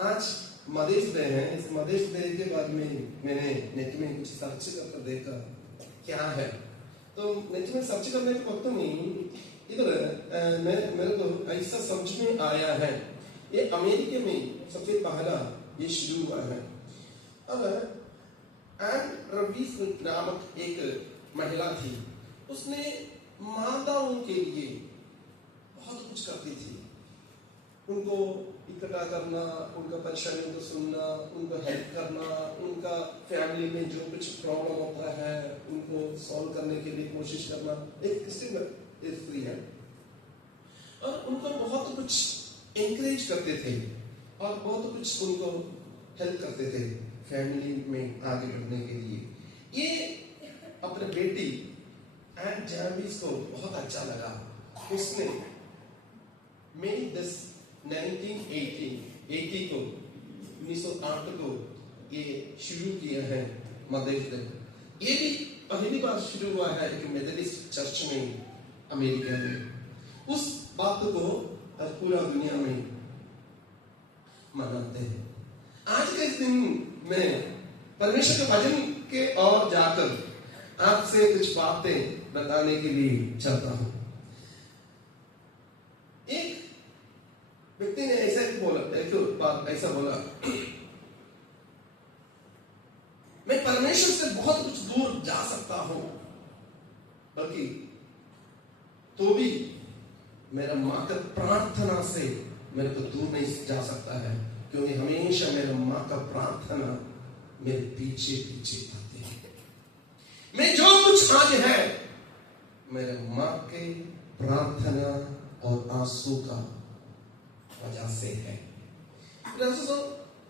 आज mother's day है। इस मदर्स डे के बारे में मैंने नेट में कुछ सर्च कर देखा क्या है। तो नेट में सर्च करने के वक्त में इधर मेरे को ऐसा समझ में आया है, ये अमेरिका में सबसे पहला ये शुरू हुआ है। अब एन रवीस नामक एक महिला थी, उसने माताओं के लिए बहुत कुछ करती थी। उनको इकट्ठा करना, उनका परेशानियों को सुनना, उनको हेल्प करना, उनका फैमिली में जो कुछ प्रॉब्लम होता है उनको सॉल्व करने के लिए कोशिश करना। एक क्रिश्चियन स्त्री है और उनको बहुत कुछ एनकरेज करते थे और बहुत कुछ उनको हेल्प करते थे फैमिली में आगे बढ़ने के लिए। ये अपने बेटी एंड जैविस को बहुत अच्छा लगा। उसने मई 10 1980 को 1908 को ये शुरू किया है मदर्स डे। ये भी पहली बार शुरू हुआ है एक मेथोडिस्ट चर्च में अमेरिका में। उस बात को पूरा दुनिया में मनाते हैं। आज के इस दिन में परमेश्वर के वचन के और जाकर आपसे कुछ बातें बताने के लिए चाहता हूं। एक व्यक्ति ने ऐसा बोला, ऐसा बोला, मैं परमेश्वर से बहुत कुछ दूर जा सकता हूं, बल्कि तो भी मेरा मां का प्रार्थना से मेरे को दूर नहीं जा सकता है, क्योंकि हमेशा मेरा मां का प्रार्थना मेरे पीछे पीछे आती है। मैं जो कुछ आज है मेरे मां के प्रार्थना और आंसू का वजह से है।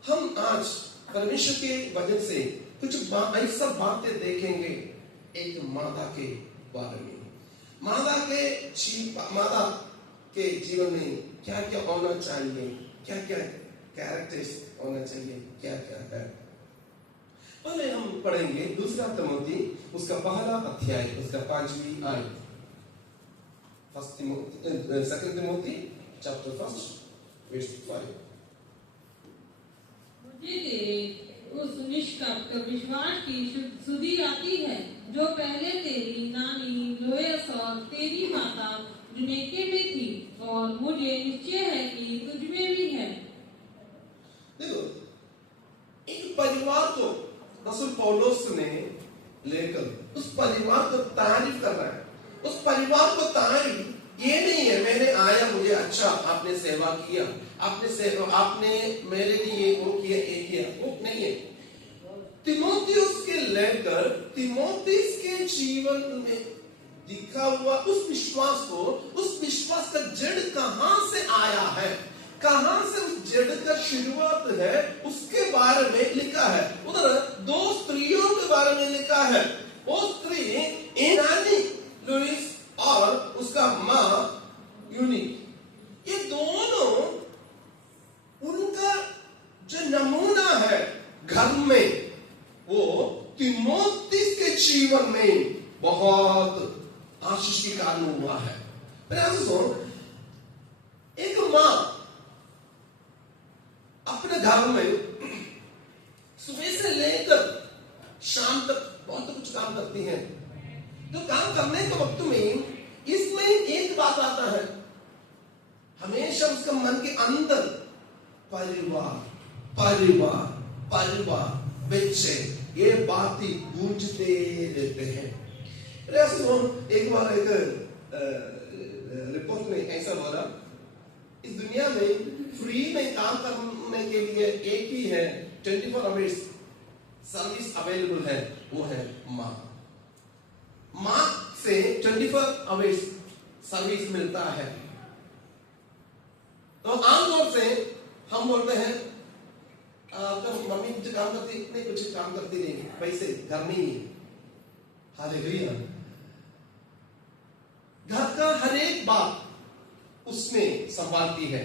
हम आज परमेश्वर के वजह से कुछ ऐसा बातें देखेंगे एक माता के बारे में। माता के जीवन में क्या क्या होना चाहिए, क्या क्या कैरेक्टर्स होना चाहिए, क्या क्या है। पहले हम पढ़ेंगे 2 तिमोथी उसका पहला अध्याय उसका 5वीं आयत। 2 तिमोथी chapter 1 verse 5। मुझे तेरे उस निष्कपट विश्वास की सुधि आती है जो पहले तेरी नानी लोयस और तेरी माता जुनेके में थी, और मुझे निश्चय है कि तुझ में भी है। देखो, एक परिवार को रसूल पौलुस ने लेकर उस परिवार को तारीफ कर रहा है। उस परिवार को तारीफ ये नहीं है मैंने आया मुझे अच्छा आपने सेवा किया, आपने मेरे लिए वो किया, ये किया, वो नहीं है। तिमोथियुस के लेकर तिमोथियुस के जीवन में दिखा हुआ उस विश्वास का जड़ कहां से आया है, कहां से उस जड़ का शुरुआत है, उसके बारे में लिखा है। उधर 2 स्त्रियों के बारे में लिखा है। वो स्त्री एनानी लुइस और उसका मां यूनिक, ये दोनों उनका जो नमूना है घर में, वो तिमोथियुस के जीवन में बहुत आशीष के कारण हुआ है। एक मां अपने घर में सुबह से लेकर शाम तक बहुत कुछ काम करती है। तो काम करने के वक्त में इसमें एक बात आता है, हमेशा उसका मन के अंदर परिवार परिवार परिवार बच्चे ये बातें गूंजते रहते हैं। एक बार एक रिपोर्ट में ऐसा बोला, इस दुनिया में फ्री में काम करने के लिए एक ही है 24 आवर्स सर्विस अवेलेबल है, वो है माँ। माँ से 24 आवर्स सर्विस मिलता है। तो आमतौर से हम बोलते हैं तो मम्मी कुछ काम करती नहीं, कुछ काम करती नहीं, पैसे घर में ही। हालेलुया। घर का हर एक बात उसने संभालती है।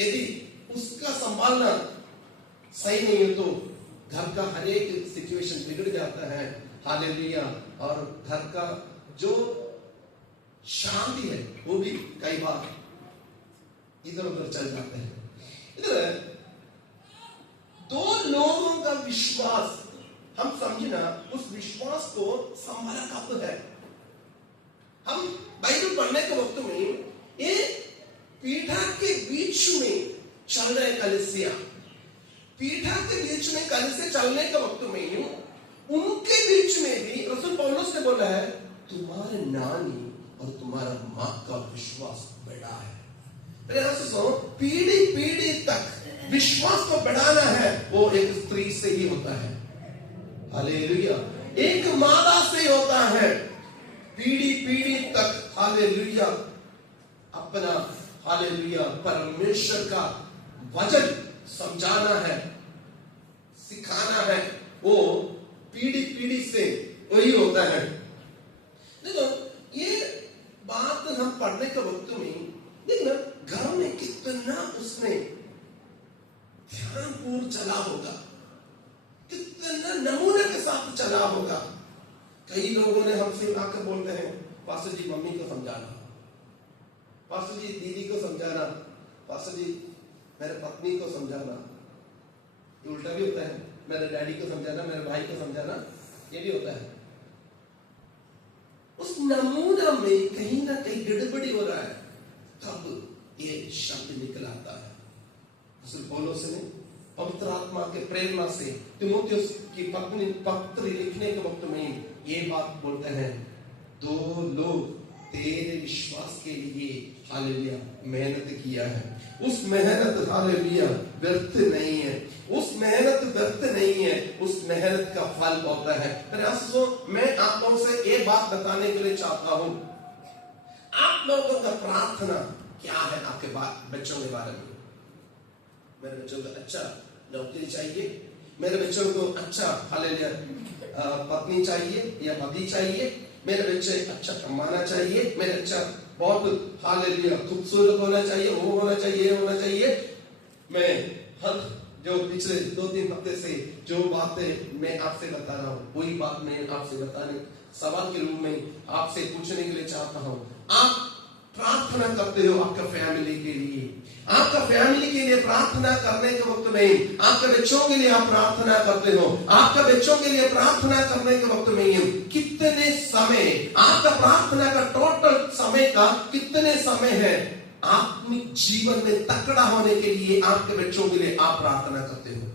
यदि उसका संभालना सही नहीं है तो घर का हर एक सिचुएशन बिगड़ जाता है। हालेलुया। और घर का जो शांति है वो भी कई बार इधर उधर चल जाते हैं। इधर विश्वास, हम समझे ना, उस विश्वास को संभाला कब है? हम बाइबल पढ़ने के वक्त में ये पीठा के बीच में चल रहे कलीसिया, पीठा के बीच में कलीसिया चलने के वक्त में उनके बीच में भी रसूल पौलुस ने बोला है, तुम्हारे नानी और तुम्हारा माँ का विश्वास बड़ा है। पीढ़ी पीढ़ी तक विश्वास को बढ़ाना है, वो एक स्त्री से ही होता है। हालेलुया। एक मादा से होता है। पीढ़ी पीढ़ी तक हालेलुया अपना हालेलुया परमेश्वर का वचन समझाना है, सिखाना है, वो पीढ़ी पीढ़ी से वही होता है। देखो ये बात हम पढ़ने के वक्त में देखना, घर में कितना उसने ध्यानपूर्वक चला होगा, कितना नमूने के साथ चला होगा। कई लोगों ने हमसे आकर बोलते हैं, पास्टर जी मम्मी को समझाना, पास्टर जी दीदी को समझाना, पास्टर जी मेरे पत्नी को समझाना। ये उल्टा भी होता है, मेरे डैडी को समझाना, मेरे भाई को समझाना, ये भी होता है। उस नमूना में कहीं ना कहीं गड़बड़ी हो रहा है, तब ये शब्द निकल आता है। रसूल पौलुस ने पवित्र आत्मा के प्रेरणा से तीमुथियुस की पत्नी पत्र लिखने के वक्त में ये बात बोलते हैं, दो लोग तेरे विश्वास के लिए हालेलुया मेहनत किया है, उस मेहनत हालेलुया व्यर्थ नहीं है, उस मेहनत व्यर्थ नहीं है, उस मेहनत का फल होता है। मैं आप लोगों से एक बात बताने के लिए चाहता हूं, आप लोगों का प्रार्थना क्या है आपके बच्चों के बारे में? मेरे बच्चों को अच्छा नौकरी चाहिए, मेरे बच्चों को अच्छा हालेलुया पत्नी चाहिए या पति चाहिए, मेरे बच्चे अच्छा कमाना चाहिए, मेरे अच्छा बहुत हालेलुया खूबसूरत होना चाहिए, वो होना चाहिए, ये होना चाहिए। मैं हर जो पिछले 2-3 हफ्ते से जो बातें मैं आपसे बता रहा हूँ, वही बात मैं आपसे बताने सवाल के रूप में आपसे पूछने के लिए चाहता हूँ। आप प्रार्थना करते हो आपका फैमिली के लिए, आपका फैमिली के लिए प्रार्थना करने के वक्त में आपके बच्चों के लिए आप प्रार्थना करते हो, आपका बच्चों के लिए प्रार्थना करने के वक्त में कितने समय, आपका प्रार्थना का टोटल समय का कितने समय है आत्मिक जीवन में तकड़ा होने के लिए आपके बच्चों के लिए आप प्रार्थना करते हो?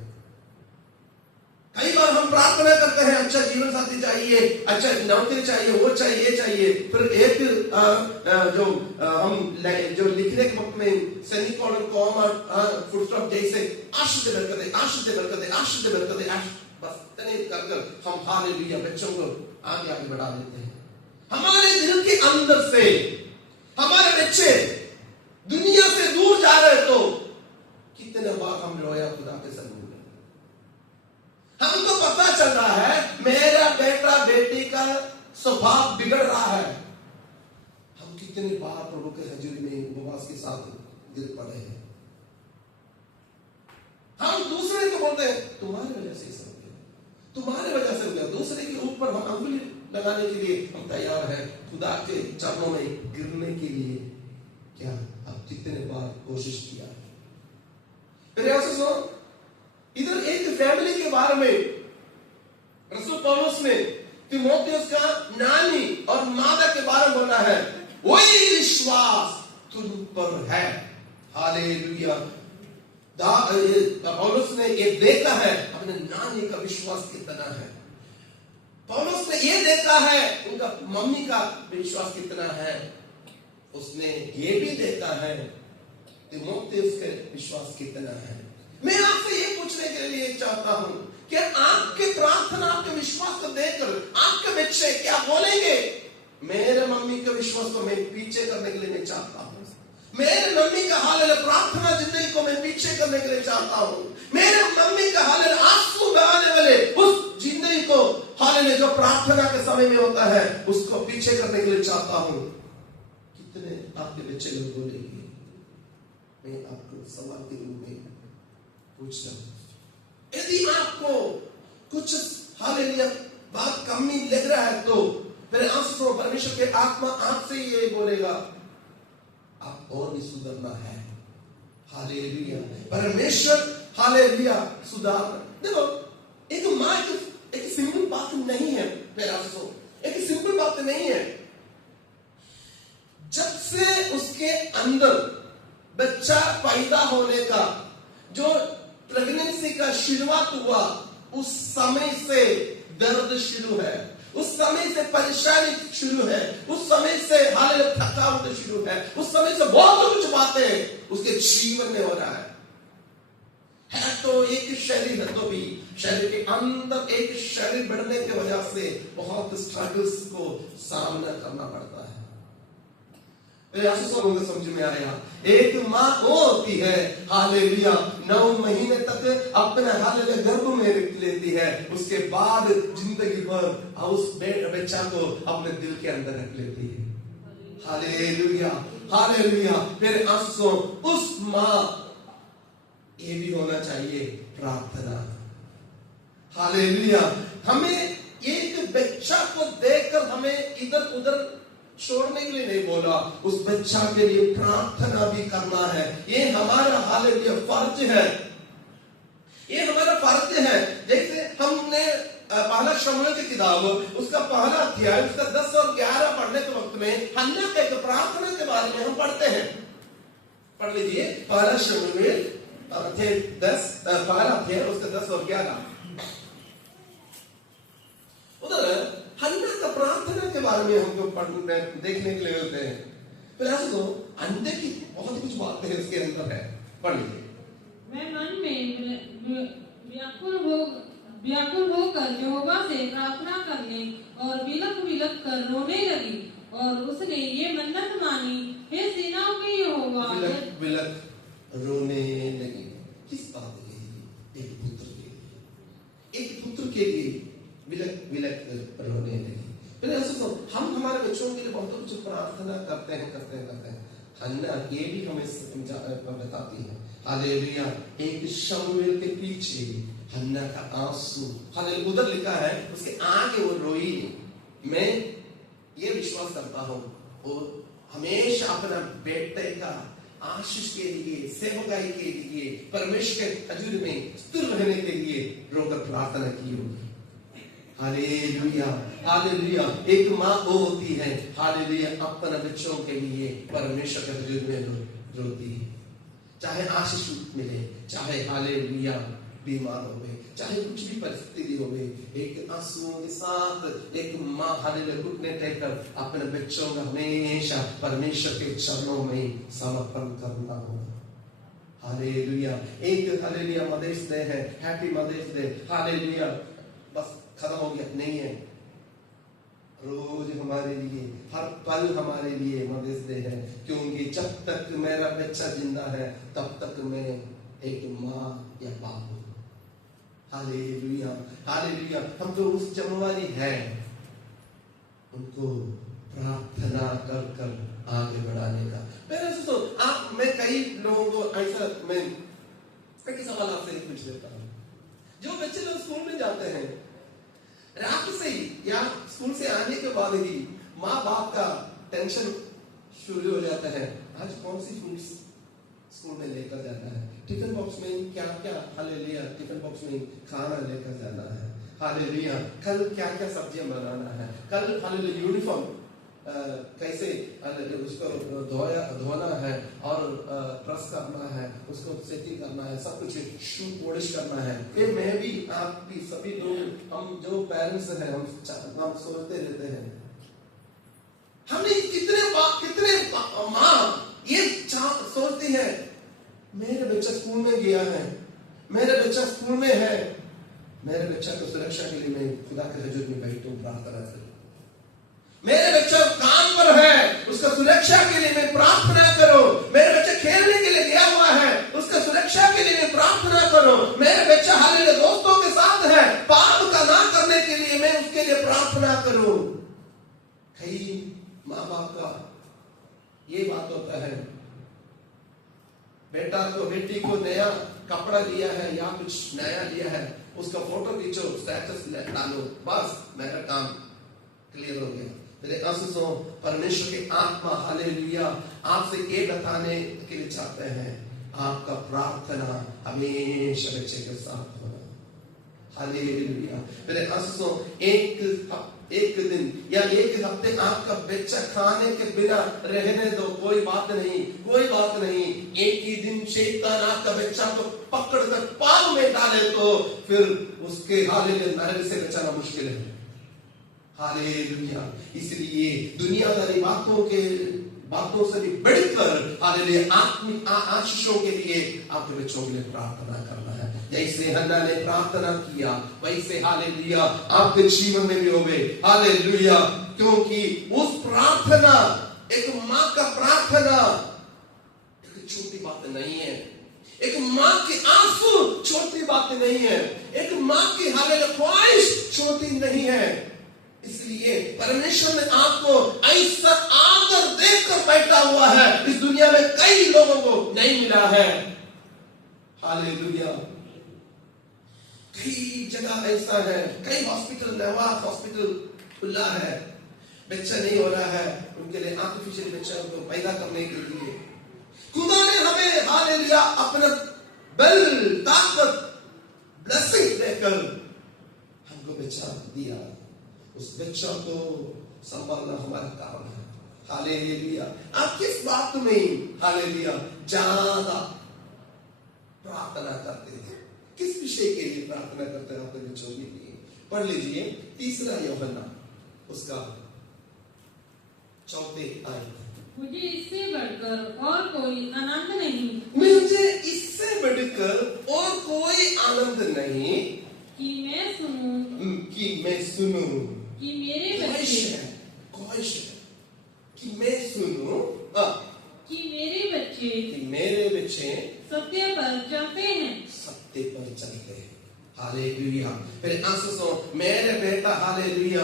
कई बार हम प्रार्थना करते हैं, अच्छा जीवन साथी चाहिए, अच्छा नौकरी चाहिए, वो चाहिए, ये चाहिए, फिर एक जो हम जो लिखने के वक्त में सेमीकोलन कॉमा फुल स्टॉप जैसे आशीष बरकते, आशीष बरकते, आशीष बरकते, बस इतने कर हम हालेलुया बच्चों को आगे आगे बढ़ा देते हैं। हमारे दिल के अंदर से हमारे बच्चे दुनिया से दूर जा रहे तो कितने बार हम रोया खुदा के सामने। हमको पता चल रहा है मेरा बेटा बेटी का स्वभाव बिगड़ रहा है, हम कितने बार प्रभु के हजूरी में उपवास के साथ गिर पड़े हैं। हम दूसरे को बोलते हैं तुम्हारी वजह से सब गया, तुम्हारे वजह से हो गया, दूसरे के ऊपर हम अंगुली लगाने के लिए हम तैयार हैं, खुदा के चरणों में गिरने के लिए। क्या आप कितने बार कोशिश किया? इधर एक फैमिली के बारे में रसूल पौलुस ने तीमुथियुस का नानी और मादा के बारे में बोला है, वही विश्वास तुम पर है। हालेलुया। पौलुस ने ये देखा है अपने नानी का विश्वास कितना है, पौलुस ने ये देखा है उनका मम्मी का विश्वास कितना है, उसने ये भी देखा है तीमुथियुस का विश्वास कितना है। मैं आपसे ये पूछने के लिए चाहता हूं कि आपके प्रार्थना, आपके विश्वास को देखकर आपके बच्चे क्या बोलेंगे? मेरे मम्मी के विश्वास को मैं पीछे करने के लिए नहीं चाहता हूं, मेरे मम्मी का हालेलुया प्रार्थना जिंदगी को मैं पीछे करने के लिए चाहता हूं, मेरे मम्मी का हालेलुया आंसू बहाने वाले उस जिंदगी को हालेलुया जो प्रार्थना के समय में होता है उसको पीछे करने के लिए चाहता हूं। कितने आपके बच्चे लोग बोलेंगे? मैं आपको सवाल के रूप में पूछता हूं, यदि आपको कुछ हालेलुया बात कमी लग रहा है तो मेरे आंसू परमेश्वर के आत्मा आपसे ये बोलेगा आप और भी सुधरना है। हालेलुया। परमेश्वर हालेलुया सुधार। देखो एक माँ एक सिंपल बात नहीं है मेरे दोस्तों, एक सिंपल बात नहीं है। जब से उसके अंदर बच्चा पैदा होने का जो प्रेगनेंसी का शुरुआत हुआ, उस समय से दर्द शुरू है, उस समय से परेशानी शुरू है, उस समय से हालत थकावट शुरू है, उस समय से बहुत कुछ बातें उसके जीवन में हो रहा है तो एक शरीर है, तो भी शरीर के अंदर एक शरीर बढ़ने की वजह से बहुत स्ट्रगल्स को सामना करना पड़ता है। समझ में आया, एक माँ वो होती है हालेलुया 9 महीने तक अपने हालेलुया गर्भ में रख लेती है, उसके बाद जिंदगी भर उस बच्चा को अपने दिल के अंदर रख लेती है। Hallelujah hallelujah. फिर आंसू उस माँ ये भी होना चाहिए प्रार्थना। हालेलुया। हमें एक बच्चा को देखकर हमें इधर उधर छोड़ने के लिए नहीं बोला, उस बच्चा के लिए प्रार्थना भी करना है। ये हमारा हालेलुया फर्ज है, ये हमारा फर्ज है। जैसे हमने पहला शमूएल की किताब उसका पहला अध्याय उसका 10 और 11 पढ़ने के वक्त में हन्ना के प्रार्थना के बारे में हम पढ़ते हैं। पढ़ लीजिए पहला शमूएल अध्याय 10 पहला अध्याय उसका 10 और 11। उधर हन्ना का प्रार्थना के बारे में हमको पढ़ने देखने के लिए मिलते हैं। फिर ऐसा तो अंडे की बहुत कुछ बातें हैं उसके अंदर है, पढ़ लीजिए। मैं मन में व्याकुल होकर यहोवा से प्रार्थना करने और बिलख कर रोने लगी, और उसने ये मन्नत मानी, हे सेनाओं के यहोवा। बिलख रोने लगी किस बात के लिए? एक पुत्र के लिए, एक पुत्र के लिए बिलख रोने लगी। फिर ऐसा तो हम हमारे बच्चों के लिए बहुत कुछ प्रार्थना करते हैं। हन्ना ये भी हमें बताती है हालेलुया। एक शमूएल के पीछे हन्ना का आंसू, हालेलुया उधर लिखा है उसके आगे वो रोई। मैं ये विश्वास करता हूँ वो हमेशा अपना बेटे का आशीष के लिए, सेवकाई के लिए, परमेश्वर के हजूर में स्थिर रहने के लिए रोकर प्रार्थना की होगी। Hallelujah hallelujah. एक माँ वो होती है हालेलुया अपने बच्चों के लिए परमेश्वर के हजूर में रोती है, चाहे आशीष मिले, चाहे हालेलुया बीमार हो गए, चाहे कुछ भी परिस्थिति हो गई, एक आंसुओं के साथ एक माँ हालेलुया घुटने टेककर अपने बच्चों का हमेशा परमेश्वर के चरणों में समर्पण करना होगा। हालेलुया। एक हालेलुया मदर्स डे है, हैप्पी मदर्स डे। हालेलुया बस खत्म हो गया नहीं है, रोज हमारे लिए, हर पल हमारे लिए मदर्स डे है, क्योंकि जब तक मेरा बच्चा जिंदा है तब तक मैं एक माँ या बाप हूँ। Hallelujah hallelujah. हम तो उस जन्मवारी है, उनको प्रार्थना कर कर आगे बढ़ाने का। मैं कई लोगों को ऐसा मैं एक सवाल आपसे पूछ लेता हूँ। जो बच्चे लोग स्कूल में जाते हैं रात से ही या स्कूल से आने के बाद ही माँ बाप का टेंशन शुरू हो जाता है, आज कौन सी फूड्स स्कूल में लेकर जाना है, टिफिन बॉक्स में क्या क्या, हालेलुया टिफिन बॉक्स में खाना लेकर जाना है, हालेलुया कल क्या क्या सब्जियां बनाना है, कल हालेलुया यूनिफॉर्म कैसे उसको धोना है और प्रेस करना है, उसको सेटिंग करना है, सब कुछ शू पॉलिश करना है। ये मैं भी आप भी सभी लोग हम जो पेरेंट्स हैं हम सोचते रहते हैं, हमने कितने माँ ये सोचती है मेरे बच्चा स्कूल में गया है, मेरे बच्चा स्कूल में है, मेरे बच्चा को सुरक्षा के लिए मैं खुदा के हजूर में बैठूं प्रार्थना करूं, मेरे बच्चा काम पर है उसका सुरक्षा के लिए मैं प्रार्थना करो, मेरे बच्चा खेलने के लिए गया हुआ है उसका सुरक्षा के लिए मैं प्रार्थना करो, मेरे बच्चा हालेलुया दोस्तों के साथ है पाप का ना करने के लिए मैं उसके लिए प्रार्थना करूं। कई माँ बाप का ये बात होता है, बेटा को बेटी को नया कपड़ा लिया है या कुछ नया लिया है, उसका फोटो खींचो स्टेटस डालो, बस मेरा काम क्लियर हो गया। मेरे आंसू परमेश्वर की आत्मा हालेलुया आपसे ये बताने के लिए चाहते हैं, आपका प्रार्थना हमेशा बच्चे के साथ होना। हालेलुया। मेरे आंसू एक दिन या एक हफ्ते आपका बच्चा खाने के बिना रहने दो, कोई बात नहीं, कोई बात नहीं। एक ही दिन शैतान आपका बच्चा को पकड़कर पाव में डाले तो फिर उसके हालेलुया नरक से बचाना मुश्किल है। हालेलुया। इसलिए दुनियादारी बातों से भी बढ़कर हालेलुया आत्मिक आशीषों के लिए आपके बच्चों के लिए प्रार्थना करना है। जैसे हन्ना ने प्रार्थना किया वैसे हालेलुया आपके जीवन में भी होवे। हालेलुया। क्योंकि उस प्रार्थना, एक माँ का प्रार्थना एक छोटी बात नहीं है। एक माँ की आंसू छोटी बात नहीं है। एक माँ की हालेलुया ख्वाहिश छोटी नहीं है। इसलिए परमेश्वर ने आपको ऐसा आदर देकर बैठा हुआ है, इस दुनिया में कई लोगों को नहीं मिला है। हालेलुया। कई जगह ऐसा है, कई हॉस्पिटल, नवा हॉस्पिटल खुला है, बच्चा नहीं हो रहा है, उनके लिए आर्टिफिशियल बच्चा को पैदा करने के लिए खुदा ने हमें हालेलुया अपना बल, ताकत, ब्लेसिंग देकर हमको बच्चा दिया। उस बच्चा को संभालना हमारा काम है। हालेलुया। आप किस बात में हालेलुया ज्यादा प्रार्थना करते हैं? किस विषय के लिए प्रार्थना करते हैं अपने बच्चों के लिए? पढ़ लीजिए 3 यूहन्ना उसका 4 आयत। मुझे इससे बढ़कर और कोई आनंद नहीं, मुझे इससे बढ़कर और कोई आनंद नहीं कि मैं सुनूं कि मेरे बच्चे कि मैं सुनूं कि मेरे बच्चे सत्य पर चलते हैं। हालेलुया। फिर आंसू मेरे बेटा हालेलुया।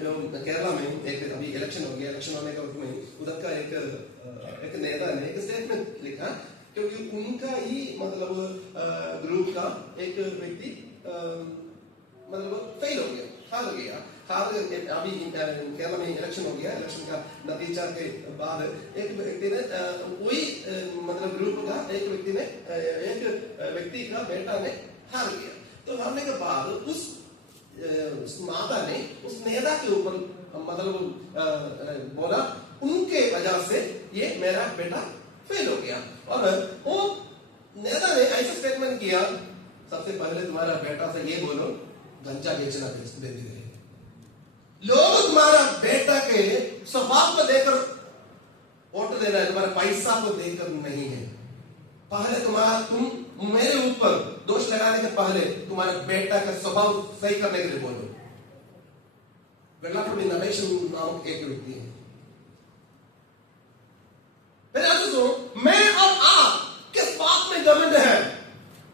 जो केरला में एक अभी इलेक्शन हो गया, इलेक्शन होने के वक्त में उधर का एक नेता ने एक स्टेटमेंट लिखा, क्योंकि उनका ही मतलब ग्रुप का एक व्यक्ति मतलब फेल हो गया, हार गया। अभी केरला में इलेक्शन हो गया, इलेक्शन का नतीजा के बाद एक व्यक्ति ने वही मतलब ग्रुप का एक व्यक्ति का बेटा ने हार गया। तो हारने के बाद उस माता ने उस नेता के ऊपर मतलब बोला, उनके वजह से ये मेरा बेटा फेल हो गया। और वो नेता ने ऐसा स्टेटमेंट किया, सबसे पहले तुम्हारा बेटा से ये बोलो गंजा बेचना दे दे। लोग तुम्हारा बेटा के स्वभाव को देखकर वोट दे रहे हैं, तुम्हारे पैसा को देखकर नहीं है। पहले तुम मेरे ऊपर दोष लगाने के पहले तुम्हारे बेटा का स्वभाव सही करने के लिए बोलो। वेल्लापुरी नरेश नामक एक व्यक्ति है। मेरे आंसू मैं और आप किस बात में घमंड है?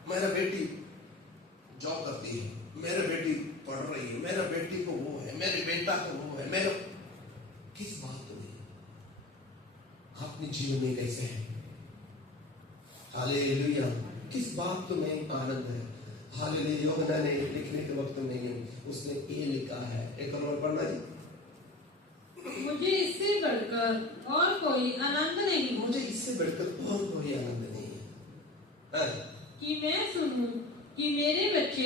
मेरा बेटी जॉब करती है, मेरे बेटी पढ़ रही है, मेरे बेटी को वो है, मेरे बेटा को वो है, मेरा किस बात में? अपने जीवन में कैसे है? हालेलुया। किस बात में आनंद है? हालेलुया। यूहन्ना ने लिखने के वक्त में उसने ये लिखा है, एक और पढ़ना जी। मुझे इससे बढ़कर और कोई आनंद नहीं, मुझे इससे बढ़कर और कोई आनंद नहीं है कि मैं सुनूं कि मेरे बच्चे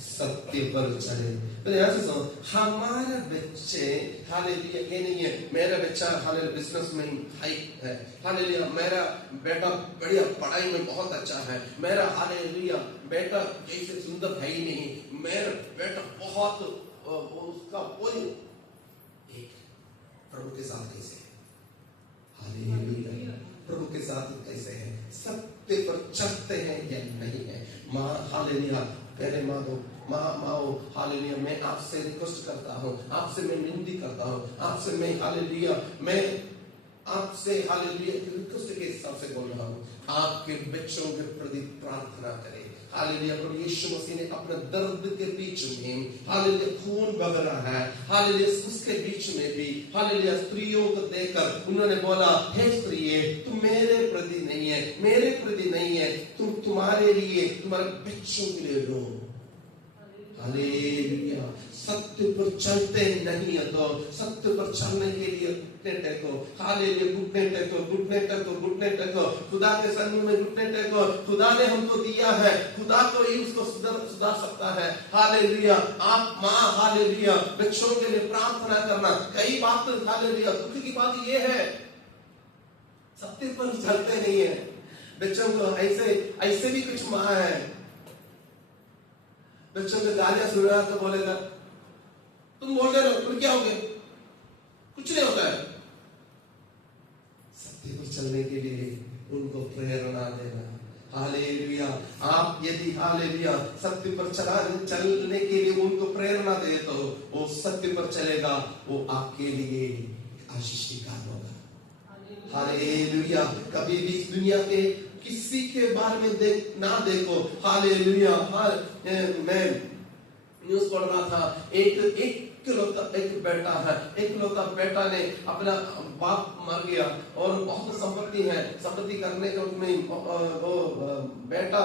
सत्य पर चले। तो यहाँ से सुनो, हमारे बच्चे हालेलुया ये नहीं है मेरा बच्चा हालेलुया बिजनेस में हाई है, हालेलुया मेरा बेटा बढ़िया पढ़ाई में बहुत अच्छा है, मेरा हालेलुया बेटा जैसे सुंदर है ही नहीं, मेरा बेटा बहुत उसका कोई एक प्रभु के साथ कैसे है? हालेलुया। प्रभु के साथ कैसे है? सत्य पर चलते हैं या नहीं है? माँ हालेलुया, पहले माँ दो माओ हालेलुया, मैं आपसे रिक्वेस्ट करता हूँ, आपसे मैं विनती करता हूँ, आपसे मैं हालेलुया, मैं आपसे हालेलुया रिक्वेस्ट के हिसाब से बोल रहा हूँ, आपके बच्चों के प्रति प्रार्थना करें। हालेलुया। प्रभु यीशु मसीह ने अपने दर्द के बीच में हालेलुया खून बह रहा है, हालेलुया उसके बीच में भी हालेलुया स्त्रियों को देखकर उन्होंने बोला, हे स्त्रिये तुम मेरे प्रति नहीं है, मेरे प्रति नहीं है, तुम तुम्हारे लिए तुम्हारे बच्चों के लिए रो। हालेलुया। सत्य पर चलते नहीं है तो सत्य पर चलने के लिए घुटने टेको। हालेलुया। घुटने टेको, घुटने टेको, घुटने टेको। खुदा के सन्मुख में घुटने टेको। खुदा ने हमको दिया है, खुदा को ही उसको सुधार सकता है। हालेलुया। आप माँ हालेलुया बच्चों के लिए प्रार्थना करना। कई बात हालेलुया दुख की बात ये है सत्य पर चलते नहीं है बच्चों को। ऐसे भी कुछ माँ है बच्चों को गालियां सुन रहा तो बोलेगा तुम बोल रहे हो तुम क्या हो गए, कुछ नहीं होता है। सत्य पर चलने के लिए उनको प्रेरणा देना। हालेलुया। आप यदि हालेलुया सत्य पर चलने के लिए उनको प्रेरणा दे तो वो सत्य पर चलेगा, वो आपके लिए आशीष की कारण होगा। हालेलुया। कभी भी इस दुनिया के किसी के बारे में ना देखो। हालेलुया। मैं न्यूज़ पढ़ रहा था, एक बेटा है, एक बेटा ने अपना बाप मर गया और बहुत संपत्ति करने के में वो बेटा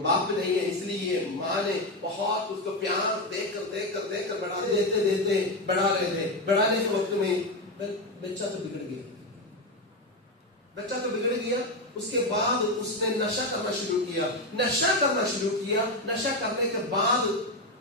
बाप नहीं है, इसलिए माँ ने बहुत उसको प्यार देकर बढ़ा रहे थे। बढ़ाने के वक्त में बच्चा तो बिगड़ गया। उसके बाद उसने नशा करना शुरू किया। नशा करने के बाद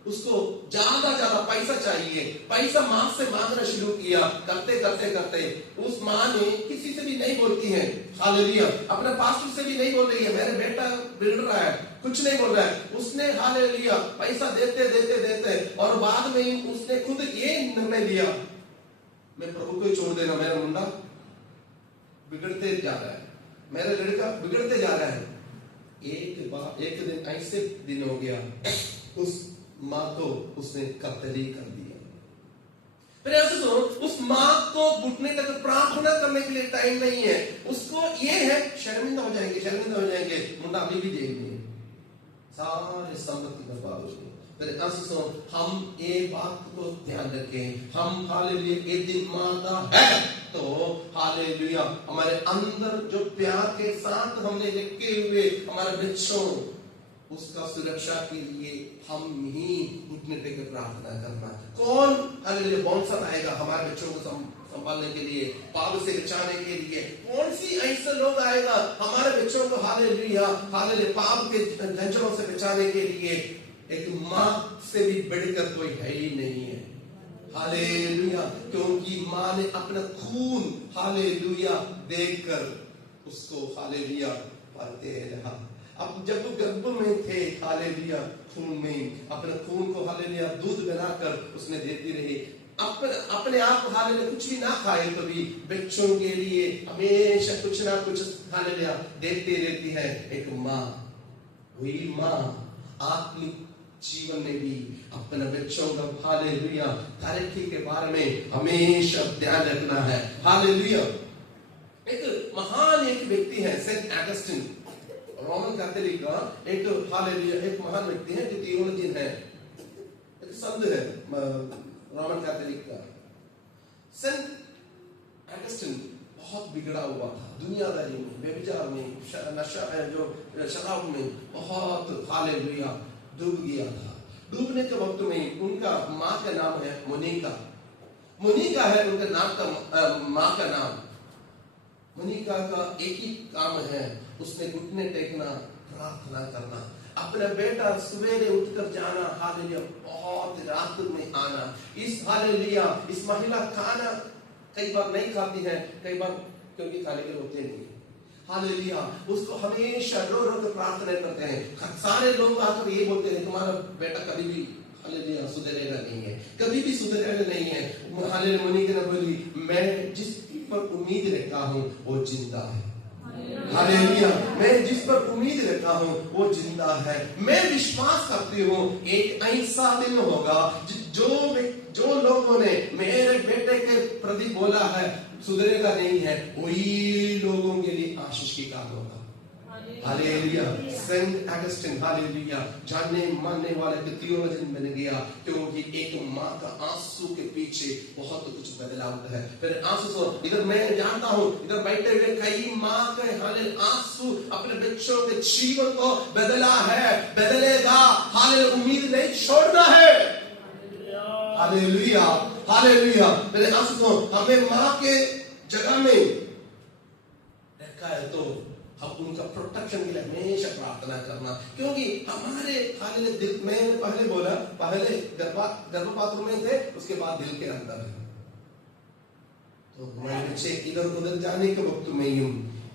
उसको ज्यादा पैसा चाहिए। पैसा माँ से मांगना शुरू किया। करते उस माँ ने किसी से भी नहीं बोलती है। हालेलुया। अपने पास्टर से भी नहीं बोल रही है मेरे बेटा बिगड़ रहा है, कुछ नहीं बोल रहा है। उसने हालेलुया पैसा देते और बाद में उसने खुद ये निर्णय लिया मैं प्रभु को ही छोड़ देना। मेरा मुंडा बिगड़ते जा रहा है, मेरा लड़का बिगड़ते जा रहा है। एक दिन ऐसे दिन हो गया उस माँ को उसने कत्ल कर दिया। फिर ऐसे सुनो, उस माँ को घुटने तक प्रार्थना करने के लिए टाइम नहीं है। उसको ये है शर्मिंदा हो जाएंगे, मुंडा अभी भी जेल में, सारे संपत्ति बर्बाद हो गई। फिर ऐसे सुनो, हम ये बात को ध्यान रखें। हम हालेलुया ये दिन माता है तो हालेलुया हमारे अंदर जो प्यार के साथ हमने रखे हुए हमारे बच्चों उसका सुरक्षा के लिए हम ही घुटने टेक प्रार्थना करना। कौन हालेलुया बाउंसर आएगा हमारे बच्चों को संभालने के लिए, पाप से बचाने के लिए? कौन सी ऐसे लोग आएगा हमारे बच्चों को हालेलुया पाप के झंझटों से बचाने के लिए? एक माँ से भी बढ़कर कोई है ही नहीं है। हालेलुया। क्योंकि माँ ने अपना खून हालेलुया देकर उसको हालेलुया पालते रहा। अब जब वो गर्भ में थे हालेलुया खून में अपने खून को हालेलुया दूध बनाकर उसने देती रही। अपने आप हालेलुया कुछ भी ना खाए कभी बच्चों के लिए हमेशा कुछ ना कुछ हालेलुया देती रहती है एक माँ। वही माँ आत्मिक जीवन में भी अपने बच्चों का हालेलुया तरक्की के बारे में हमेशा ध्यान रखना है। हालेलुया। एक व्यक्ति है सेंट ऑगस्टिन, रोमन कैथोलिक का एक हालेलुया एक महान व्यक्ति है जो थियोलॉजियन है, एक संत है रोमन कैथोलिक का। सेंट ऑगस्टिन बहुत बिगड़ा हुआ था, दुनियादारी में, व्यभिचार में, नशा जो शराब में बहुत हालेलुया डूब गया था। डूबने के वक्त में उनका माँ का नाम है मोनिका है उनका नाम का माँ का नाम। मोनिका का एक ही काम है, उसने घुटने टेकना, प्रार्थना करना। अपना बेटा सवेरे उठकर जाना हालेलुया, बहुत रात में आना। इस हालेलुया इस महिला खाना कई बार नहीं खाती है, कई बार क्योंकि खाने के होते नहीं। हालेलुया उसको हमेशा रो कर प्रार्थना करते हैं। सारे लोग आकर ये बोलते हैं तुम्हारा बेटा कभी भी हालेलुया सुधरेगा नहीं है, कभी भी सुधरेगा नहीं है। हालेलुया मोनिका ने बोली मैं जिस पर उम्मीद रखता हूँ वो जिंदा है। हालेलुया मैं जिस पर उम्मीद रखता हूँ वो जिंदा है। मैं विश्वास करती हूँ एक ऐसा दिन होगा जो लोगों ने मेरे बेटे के प्रति बोला है सुधरेगा नहीं है, वही लोगों के लिए आशीष की काम होगा। हालेलुया। सेंट ऑगस्टिन हालेलुया जानने मानने वाला थियोलॉजियन बन गया, क्योंकि एक माँ का आंसू के पीछे बहुत कुछ बदलाव होता है। फिर आंसू सो इधर मैं जानता हूँ, इधर बैठे हुए कई माँ के हालेलुया आंसू अपने बच्चों के जीवन को बदला है, बदलेगा। हालेलुया उम्मीद नहीं छोड़ना है। Hallelujah hallelujah. मेरे आंसू सो हमें माँ के जगह में रखा है, तो हम उनका प्रोटेक्शन के लिए हमेशा प्रार्थना करना, क्योंकि हमारे हालेलुया दिल में पहले बोला, पहले गर्भपात में थे, उसके बाद दिल के अंदर है। तो हमारे बच्चे इधर उधर जाने के वक्त में ही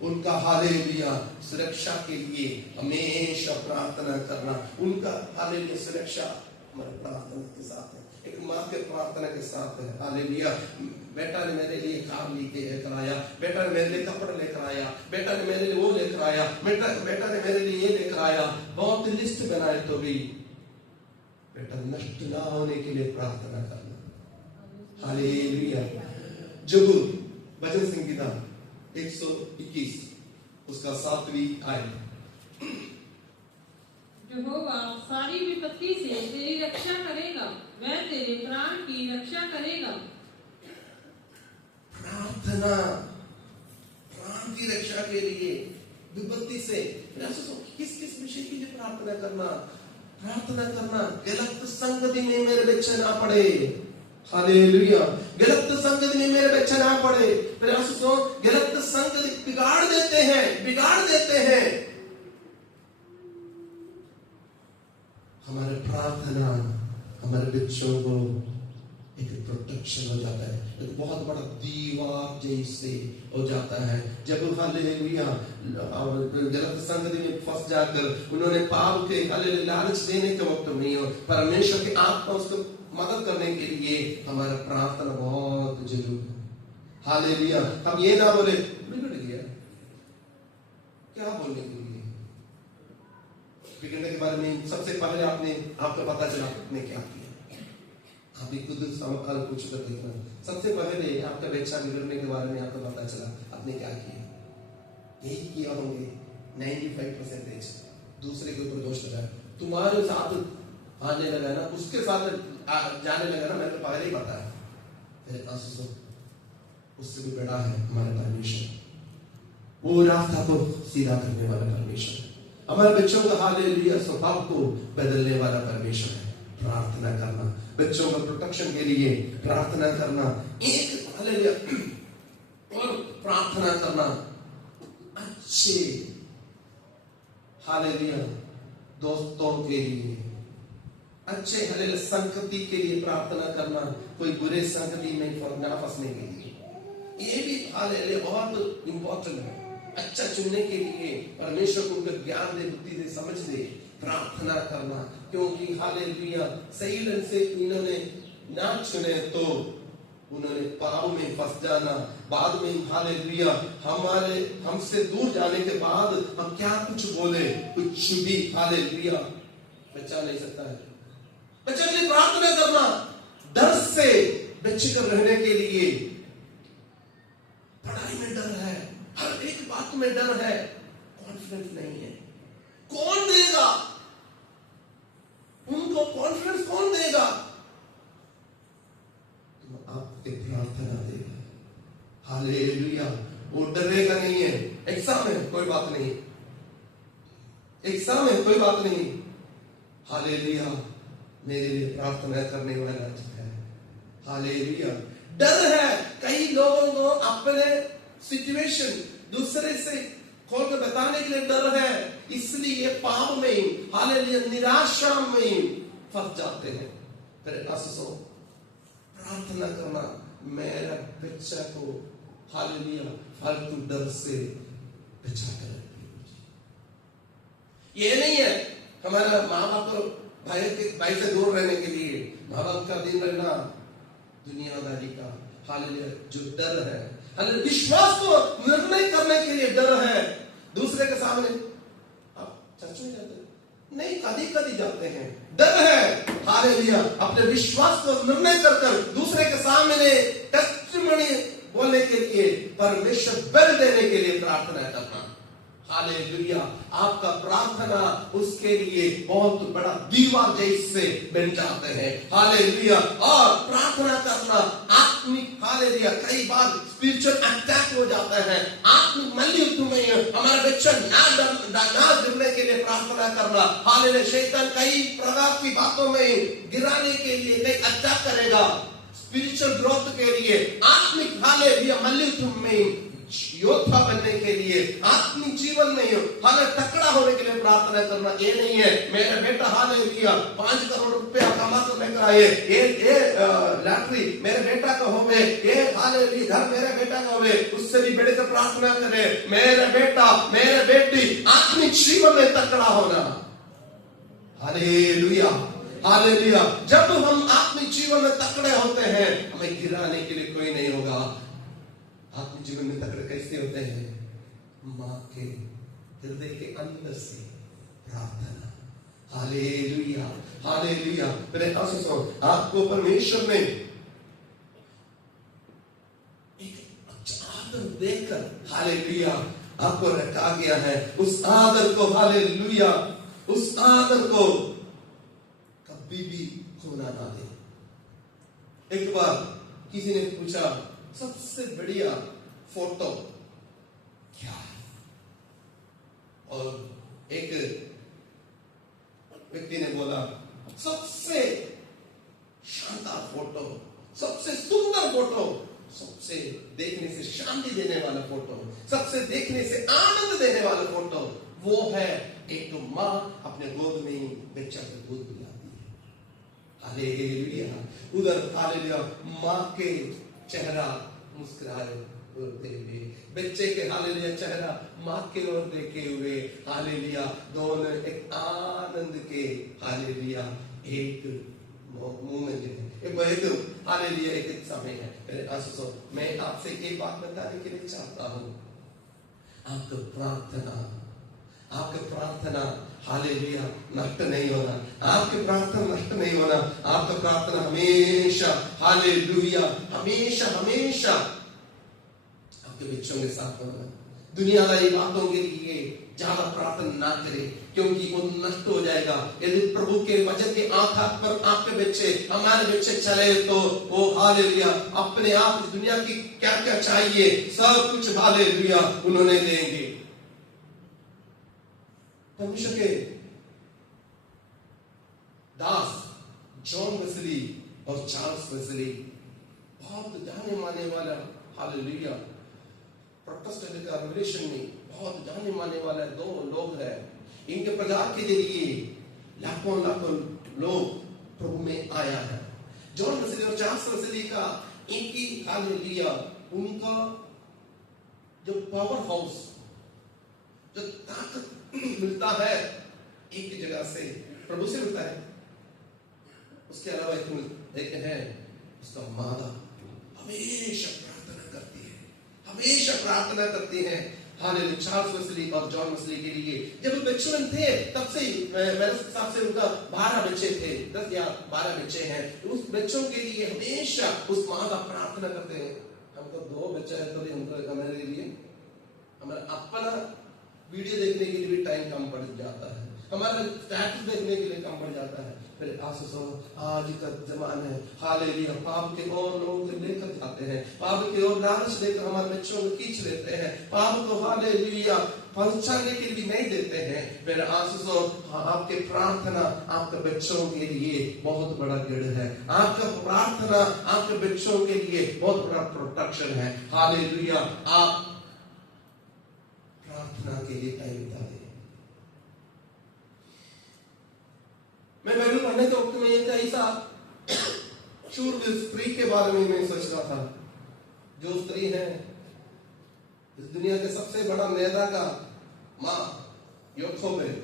उनका हालेलुया सुरक्षा के लिए हमेशा प्रार्थना करना, उनका हालेलुया सुरक्षा हमारे प्रार्थना के साथ है, एक माँ के प्रार्थना के साथ है। हालेलुया। बेटा ने मेरे लिए कार लेकर आया, बेटा ने मेरे लिए कपड़े लेकर आया, बेटा ने मेरे लिए वो लेकर आया, बेटा ने मेरे लिए ये लेकर आया, बहुत लिस्ट बनाए, तो भी बेटा नष्ट ना होने के लिए प्रार्थना करना। हालेलुया। जबूर भजन संगीता 121 उसका 7वीं आयत। यहोवा सारी विपत्ति से तेरी रक्षा करेगा, वह तेरे प्राण की रक्षा करेगा। प्रार्थना प्राण की रक्षा के लिए, विपत्ति से किस किस विषय के लिए प्रार्थना करना? प्रार्थना करना गलत संगति में मेरे बच्चे ना पड़े। हालेलुया। गलत संगति में मेरे बच्चे ना पड़े। गलत संगति बिगाड़ देते हैं। हमारे प्रार्थना हमारे बच्चों को एक प्रोटेक्शन हो जाता है, एक बहुत बड़ा दीवार जैसे हो जाता है। जब हालेलुया गलत संगति में फंस जाकर उन्होंने पाप के हालेलुया लालच देने के वक्त में हो, परमेश्वर की आत्मा उसको मदद करने के लिए हमारा प्रार्थना बहुत जरूरी है। हालेलुया। हम ये ना बोले बिगड़ गया, क्या बोलने के लिए बिगड़ने के बारे में सबसे पहले आपको पता चला आपने क्या किया। आप भी खुद सवाल पूछ कर देखना, सबसे पहले आपका बच्चा बिगड़ने के बारे में आपको पता चला आपने क्या किया। यही किया होंगे 95%। दूसरे के ऊपर दोष लगाया, तुम्हारे साथ आने लगा ना, उसके साथ जाने लगा ना, मैं तो पहले ही बताया। उससे भी बड़ा है हमारा परमेश्वर, वो रास्ता को सीधा करने वाला परमेश्वर है। हमारे बच्चों का हालेलुया स्वभाव को बदलने वाला परमेश्वर है। प्रार्थना करना, बच्चों का प्रोटेक्शन के लिए प्रार्थना करना, एक हालेलुया और प्रार्थना करना अच्छे हालेलुया दोस्तों के लिए, अच्छे हालेलुया संगति के लिए प्रार्थना करना, कोई बुरे संगति में ना फंसने के लिए। ये भी हालेलुया बहुत इंपॉर्टेंट है। अच्छा चुनने के लिए परमेश्वर को उनका ज्ञान दे, बुद्धि दे, समझ दे, प्रार्थना करना, क्योंकि हालेलुया सही ढंग से इन्होंने ना चुने तो उन्होंने पाप में फंस जाना। बाद में हालेलुया हमसे दूर जाने के बाद हम क्या कुछ बोले, कुछ भी हालेलुया बचा नहीं सकता है। बच्चे के लिए प्रार्थना करना, डर से बच्चे कर रहने के लिए। पढ़ाई में डर है, हर एक बात में डर है, कॉन्फिडेंस नहीं है। कौन देगा उनको कॉन्फिडेंस? कौन देगा? तो आपके प्रार्थना देगा। हालेलुया। वो डरेगा नहीं है। एग्जाम है कोई बात नहीं, एग्जाम है कोई बात नहीं। हालेलुया मेरे लिए प्रार्थना करने वाला है। हालेलुया। डर है, कई लोगों को अपने सिचुएशन दूसरे से खोल कर बताने के लिए डर है, इसलिए पाप में हालेलुया निराशा में फंस जाते हैं। फिर आसो प्रार्थना करना, मेरा बच्चा को हालेलुया फालतू डर से बचा कर। ये नहीं है हमारा माँ बाप को भाई से दूर रहने के लिए, माँ बाप का दिन रहना दुनियादारी का। हालेलुया जो डर है, हालेलुया विश्वास को निर्णय करने के लिए डर है। दूसरे के सामने आप चर्च में जाते नहीं, कभी कभी जाते हैं, डर है। हालेलुया अपने विश्वास को निर्णय कर दूसरे के सामने टेस्टिमनी बोलने के लिए, परमेश्वर बल देने के लिए प्रार्थना करना। हालेलुया। आपका प्रार्थना उसके लिए बहुत बड़ा दीवार जैसे बन जाते हैं। हालेलुया। और प्रार्थना करना आत्मिक, हालेलुया, कई बार स्पिरिचुअल अटैक हो जाता है। आत्मिक मल्लयुद्ध में हमारा बच्चा ना गिरने के लिए प्रार्थना करना। हालेलुया। शैतान कई प्रकार की बातों में गिराने के लिए कई अटैक करेगा। स्पिरिचुअल ग्रोथ के लिए, आत्मिक, हालेलुया, मल्लयुद्ध में योद्धा बनने के लिए, आत्मिक जीवन में हालेलुया तकड़ा होने के लिए प्रार्थना करना। ये नहीं है मेरा बेटा हालेलुया 5 करोड़ रुपया कमा कर लेकर आए, ये लॉटरी मेरे बेटा का होवे, ये हालेलुया घर मेरे बेटा का होवे, उससे भी बड़े से प्रार्थना करे मेरा बेटा मेरे बेटी आत्मिक जीवन में तकड़ा होना। Hallelujah, hallelujah. जब हम आत्मिक जीवन में तकड़े होते हैं, हमें गिराने के लिए कोई नहीं होगा। आत्मिक जीवन में तकड़े कैसे होते हैं? मां के हृदय के अंदर से प्रार्थना। Hallelujah, hallelujah. मेरे आशीषों, आपको परमेश्वर ने एक आदर देकर, हालेलुया, आपको रखा गया है। उस आदर को, हालेलुया, उस आदर को कभी भी खोना ना दे। एक बार किसी ने पूछा सबसे बढ़िया फोटो क्या है? और एक व्यक्ति ने बोला सबसे शानदार फोटो, सबसे सुंदर फोटो, सबसे देखने से शांति देने वाला फोटो, सबसे देखने से आनंद देने वाला फोटो वो है एक तो माँ अपने गोद में बच्चा को दूध पिलाती है। हालेलुया। उधर हालेलुया माँ के चेहरा मुस्कुराए होते हुए, बच्चे के हालेलुया चेहरा माँ के ओर देखे हुए, हालेलुया दोनों एक आनंद के, हालेलुया एक मोमेंट है, एक हालेलुया एक समय है। मेरे आशीषों, मैं आपसे एक बात बताने के लिए चाहता हूँ। आपका प्रार्थना हालेलुया नष्ट नहीं होना, आपकी प्रार्थना नष्ट नहीं होना। आपका प्रार्थना हमेशा, हालेलुया, हमेशा हमेशा आपके बच्चों के साथ होना। दुनियादारी बातों के लिए ज्यादा प्रार्थना ना करें, क्योंकि वो नष्ट हो जाएगा। यदि प्रभु के वचन के आधार पर आपके बच्चे, हमारे बच्चे चले तो वो हालेलुया अपने आप इस दुनिया की क्या क्या चाहिए सब कुछ हालेलुया उन्होंने देंगे। परमेश्वर के दास जॉन वेस्ली और चार्ल्स वेस्ली बहुत जाने माने वाला, हालेलुया, प्रोटेस्टेंट का रिवोल्यूशन में बहुत जाने माने वाला दो लोग हैं। इनके प्रचार के जरिए लाखों लाखों लोग प्रभु में आया है। जॉन वेस्ली और चार्ल्स वेस्ली का, इनकी हालेलुया, उनका जो पावर हाउस, जो ताकत मिलता है एक जगह से, प्रभु से मिलता है। उसके अलावा एक है उसका मादा हमेशा प्रार्थना करती है, हमेशा प्रार्थना करती है। हालेलुया। चार्ल्स वेस्ली और जॉन वेस्ली के लिए जब बच्चे थे तब से मेरे हिसाब से उनका 12 बच्चे थे, 10 या 12 बच्चे हैं। उस बच्चों के लिए हमेशा उस माँ का प्रार्थना करते हैं। हमको 2 बच्चे हैं तो हमको हमारे लिए हमारा अपना वीडियो देखने के लिए भी टाइम कम पड़ जाता है, हमारा स्टैटस देखने के लिए कम पड़ जाता है। फिर आशीषों, आज का जमाना है हालेलुया पाप के ओर लोग लेकर जाते हैं, पाप के ओर लालच लेकर हमारे बच्चों को खींच लेते हैं, पाप को हालेलुया पहुंचाने के लिए नहीं देते हैं। फिर आशीषों, आपके प्रार्थना आपके बच्चों के लिए बहुत बड़ा गिड़ है। आपका प्रार्थना आपके बच्चों के लिए बहुत बड़ा प्रोटेक्शन है। हालेलुया। आप प्रार्थना के लिए टाइम बिता दें। मैं बाइबल पढ़ने के वक्त में एक ऐसा शूरवीर स्त्री के बारे में मैं सोच रहा था, जो स्त्री है इस दुनिया के सबसे बड़ा नेता का माँ, योकोबेद,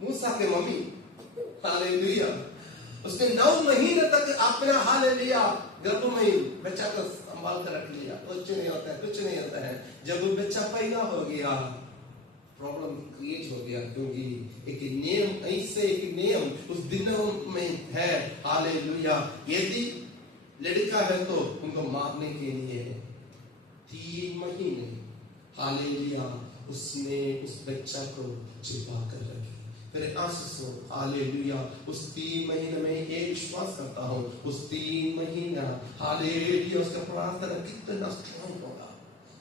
मूसा के मम्मी, हालेलुया। उसने 9 महीने तक अपना हालेलुया गर्भ में बच्चा को संभाल कर रख लिया। कुछ नहीं होता है, कुछ नहीं होता है। जब वो बच्चा पैदा हो गया, प्रॉब्लम क्रिएट हो गया, क्योंकि एक नियम, ऐसे एक नियम उस दिनों में है, हालेलुया। यदि लड़का है तो उनको मारने के लिए 3 महीने, हालेलुया, उसने उस बच्चा को छिपा कर रखी। मेरे आंसू हालेलुया, उस 3 महीने में ये विश्वास करता हूँ, उस 3 महीना हालेलुया उसका प्रार्थना कितना स्ट्रॉन्ग होगा,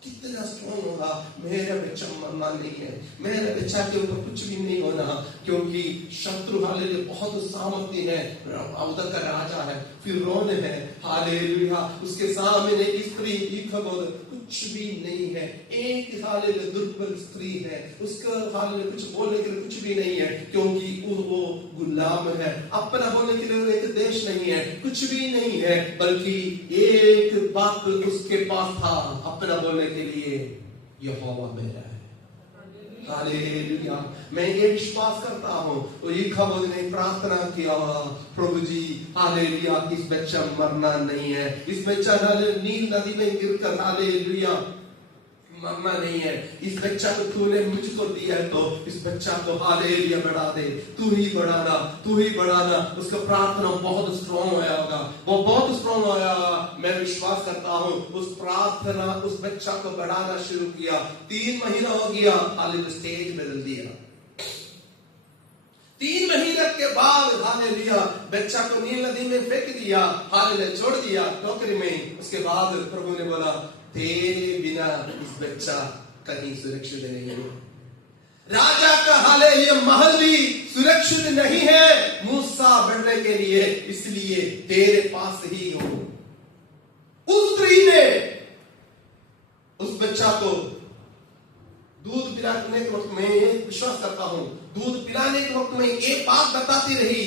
कितना स्ट्रॉन्ग होगा। मेरा बच्चा मरना नहीं है, मेरे बच्चा के ऊपर कुछ भी नहीं होना, क्योंकि शत्रु हालेलुया बहुत सामर्थ्य है, उधर का राजा है, फिरौन है हालेलुया, उसके सामने स्त्री कुछ भी नहीं है, एक हालेलुया दुर्बल स्त्री है, उसका हालेलुया कुछ बोलने के लिए कुछ भी नहीं है, क्योंकि वो गुलाम है, अपना बोलने के लिए एक देश नहीं है, कुछ भी नहीं है, बल्कि एक बात उसके पास था अपना बोलने के लिए, यहोवा मेरा है। हालेलुया, मैं ये विश्वास करता हूँ। तो ये खबर ने प्रार्थना किया, प्रभु जी हालेलुया, इस बच्चा मरना नहीं है, इस बच्चा नील नदी में गिरकर हालेलुया मरना नहीं है, इस बच्चा को तूने मुझको दिया है, तो इस बच्चा को हालेलुया बढ़ा दे, तू ही बढ़ाना, तू ही बढ़ाना। उसका प्रार्थना बहुत स्ट्रॉन्ग होया होगा, वो बहुत स्ट्रॉन्ग होया होगा। मैं विश्वास करता हूँ उस प्रार्थना उस बच्चा को बढ़ाना शुरू किया, 3 महीना हो गया, हालेलुया स्टेज बदल दिया। 3 महीने के बाद हालेलुया बच्चा को नील नदी में फेंक दिया, हालेलुया छोड़ दिया टोकरी में। उसके बाद प्रभु ने बोला, तेरे बिना इस बच्चा कहीं सुरक्षित नहीं है। राजा का हालेलुया महल भी सुरक्षित नहीं है मूसा बढ़ने के लिए, इसलिए तेरे पास ही हो। उस स्त्री ने उस बच्चा को दूध पिलाने के वक्त में विश्वास करता हूं, दूध पिलाने के वक्त में एक बात बताती रही,